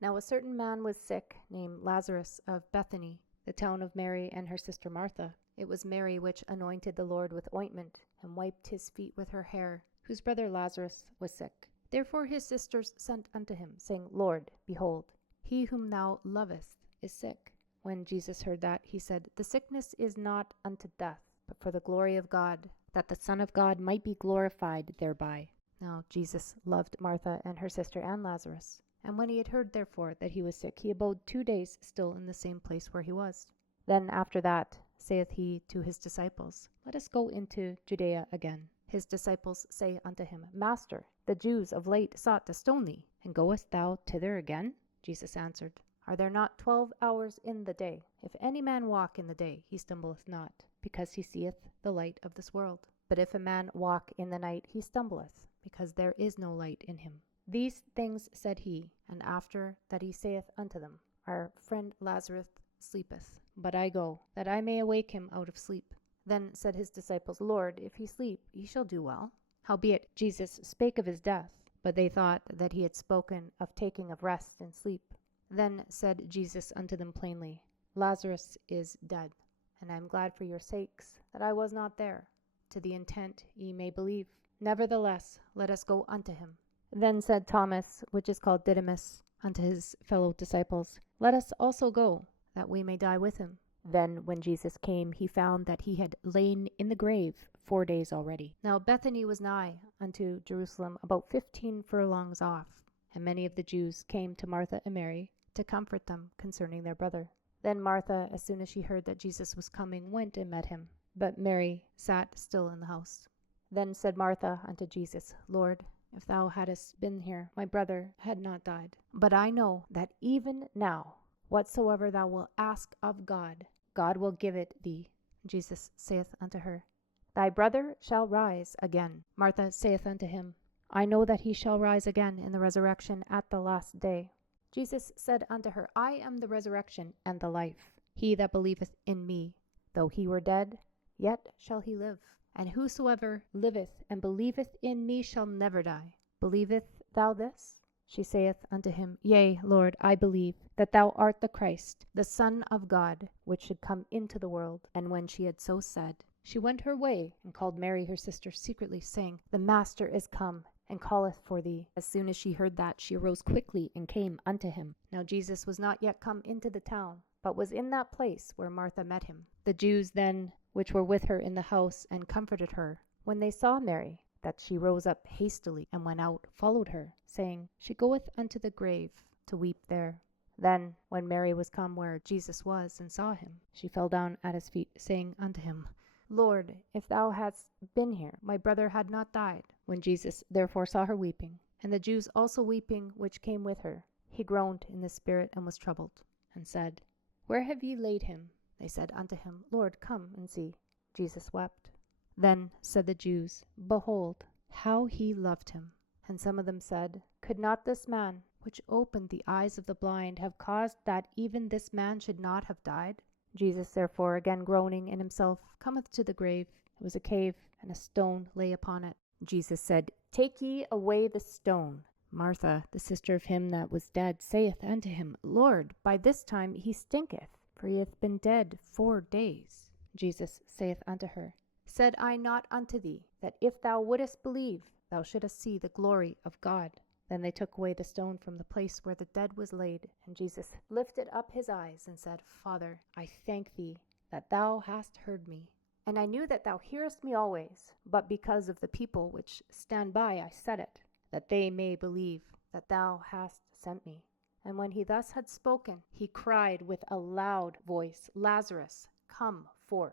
Now a certain man was sick, named Lazarus of Bethany, the town of Mary and her sister Martha. It was Mary which anointed the Lord with ointment, and wiped his feet with her hair, whose brother Lazarus was sick. Therefore his sisters sent unto him, saying, Lord, behold, he whom thou lovest is sick. When Jesus heard that, he said, The sickness is not unto death, but for the glory of God, that the Son of God might be glorified thereby. Now Jesus loved Martha and her sister and Lazarus. And when he had heard therefore that he was sick, he abode 2 days still in the same place where he was. Then after that saith he to his disciples, Let us go into Judea again. His disciples say unto him, Master, the Jews of late sought to stone thee, and goest thou thither again? Jesus answered, Are there not 12 hours in the day? If any man walk in the day, he stumbleth not, because he seeth the light of this world. But if a man walk in the night, he stumbleth, because there is no light in him. These things said he, and after that he saith unto them, Our friend Lazarus sleepeth, but I go, that I may awake him out of sleep. Then said his disciples, Lord, if he sleep, he shall do well. Howbeit Jesus spake of his death, but they thought that he had spoken of taking of rest in sleep. Then said Jesus unto them plainly, Lazarus is dead, and I am glad for your sakes that I was not there, to the intent ye may believe. Nevertheless, let us go unto him. Then said Thomas, which is called Didymus, unto his fellow disciples, Let us also go, that we may die with him. Then when Jesus came, he found that he had lain in the grave 4 days already. Now Bethany was nigh unto Jerusalem, about 15 furlongs off. And many of the Jews came to Martha and Mary to comfort them concerning their brother. Then Martha, as soon as she heard that Jesus was coming, went and met him. But Mary sat still in the house. Then said Martha unto Jesus, Lord, if thou hadst been here, my brother had not died. But I know that even now, whatsoever thou wilt ask of God, God will give it thee. Jesus saith unto her, Thy brother shall rise again. Martha saith unto him, I know that he shall rise again in the resurrection at the last day. Jesus said unto her, I am the resurrection and the life. He that believeth in me, though he were dead, yet shall he live. And whosoever liveth and believeth in me shall never die. Believeth thou this? She saith unto him, Yea, Lord, I believe that thou art the Christ, the Son of God, which should come into the world. And when she had so said, she went her way, and called Mary her sister secretly, saying, The Master is come, and calleth for thee. As soon as she heard that, she arose quickly, and came unto him. Now Jesus was not yet come into the town, but was in that place where Martha met him. The Jews then, which were with her in the house, and comforted her, when they saw Mary, that she rose up hastily, and went out, followed her, saying, She goeth unto the grave, to weep there. Then, when Mary was come where Jesus was, and saw him, she fell down at his feet, saying unto him, Lord, if thou hadst been here, my brother had not died. When Jesus therefore saw her weeping, and the Jews also weeping which came with her, he groaned in the spirit, and was troubled, and said, Where have ye laid him? They said unto him, Lord, come and see. Jesus wept. Then said the Jews, Behold, how he loved him. And some of them said, Could not this man, which opened the eyes of the blind, have caused that even this man should not have died? Jesus therefore, again groaning in himself, cometh to the grave. It was a cave, and a stone lay upon it. Jesus said, Take ye away the stone. Martha, the sister of him that was dead, saith unto him, Lord, by this time he stinketh, for he hath been dead 4 days. Jesus saith unto her, Said I not unto thee, that if thou wouldest believe, thou shouldest see the glory of God? Then they took away the stone from the place where the dead was laid. And Jesus lifted up his eyes, and said, Father, I thank thee that thou hast heard me. And I knew that thou hearest me always, but because of the people which stand by I said it, that they may believe that thou hast sent me. And when he thus had spoken, he cried with a loud voice, Lazarus, come forth.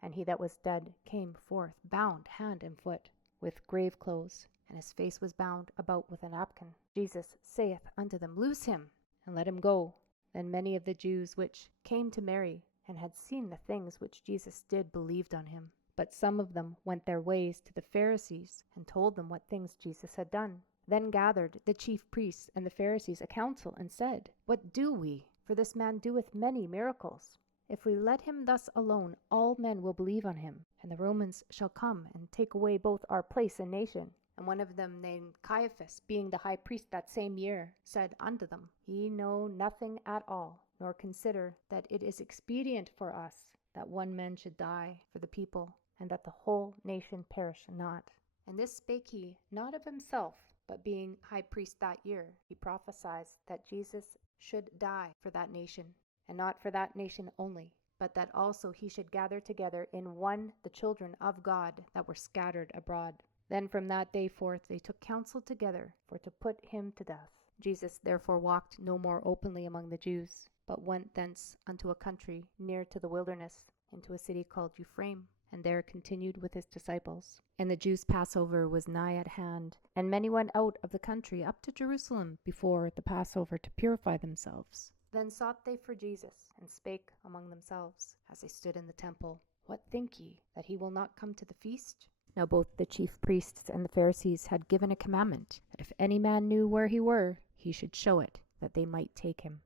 And he that was dead came forth, bound hand and foot, with grave clothes, and his face was bound about with a napkin. Jesus saith unto them, Loose him, and let him go. Then many of the Jews which came to Mary, and had seen the things which Jesus did, believed on him. But some of them went their ways to the Pharisees, and told them what things Jesus had done. Then gathered the chief priests and the Pharisees a council, and said, What do we? For this man doeth many miracles. If we let him thus alone, all men will believe on him, and the Romans shall come and take away both our place and nation. And one of them, named Caiaphas, being the high priest that same year, said unto them, Ye know nothing at all, nor consider that it is expedient for us that one man should die for the people, and that the whole nation perish not. And this spake he not of himself, but being high priest that year, he prophesied that Jesus should die for that nation, and not for that nation only, but that also he should gather together in one the children of God that were scattered abroad. Then from that day forth they took counsel together for to put him to death. Jesus therefore walked no more openly among the Jews, but went thence unto a country near to the wilderness, into a city called Ephraim, and there continued with his disciples. And the Jews' Passover was nigh at hand, and many went out of the country up to Jerusalem before the Passover to purify themselves. Then sought they for Jesus, and spake among themselves, as they stood in the temple, What think ye, that he will not come to the feast? Now both the chief priests and the Pharisees had given a commandment, that if any man knew where he were, he should show it, that they might take him.